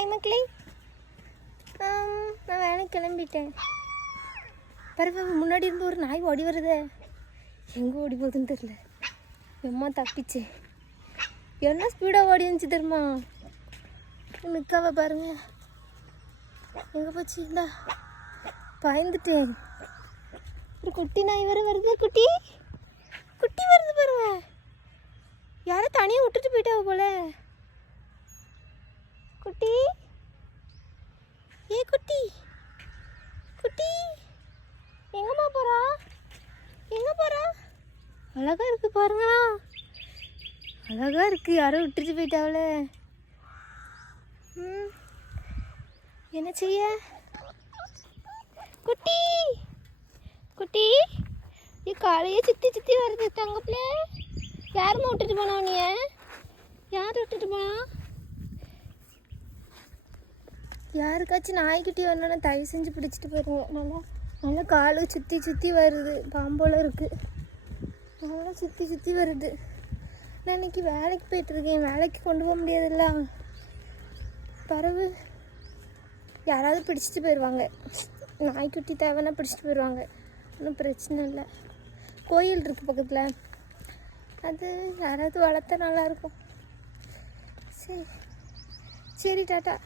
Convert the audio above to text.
Hi மக்களே. நான் வேலைக்கு கிளம்பிட்டேன். பிறகு முன்னாடி இருந்து ஒரு நாய் ஓடி வருதே, எங்கே ஓடி போகுதுன்னு தெரில. எம்மா தப்பிச்சேன். என்ன ஸ்பீடாக ஓடி வந்துச்சு தெரியுமா? நிற்காவ பாருங்க, எங்கே போச்சு? இந்தா பயந்துட்டேன். ஒரு குட்டி நாய் வருது. குட்டி வருது பாருங்க. யாரை தனியாக விட்டுட்டு போயிட்டாவ போல. குட்டி, ஏ குட்டி எங்கம்மா போகிறா? அழகா இருக்கு பாருங்களா, அழகா இருக்கு. யாரோ விட்டுட்டு போயிட்டாவல. என்ன செய்ய? குட்டி காலையே சுற்றி வருது. தங்கப்பிள்ளை யாருமா விட்டுட்டு போனா? நீ யார் விட்டுட்டு போனா? யாருக்காச்சும் நாய்க்குட்டி வரணும்னா தயவு செஞ்சு பிடிச்சிட்டு போயிருங்க. நல்லா காலு சுற்றி வருது. பாம்போல இருக்குது. நல்லா சுற்றி வருது. நான் இன்னைக்கு வேலைக்கு போயிட்டுருக்கேன். வேலைக்கு கொண்டு போக முடியாதுல்ல. பறவை யாராவது பிடிச்சிட்டு போயிடுவாங்க. நாய்க்குட்டி தேவைன்னா பிடிச்சிட்டு போயிடுவாங்க. ஒன்றும் பிரச்சனை இல்லை. கோயில் இருக்குது பக்கத்தில், அது யாராவது வளர்த்தா நல்லாயிருக்கும். சரி டாட்டா.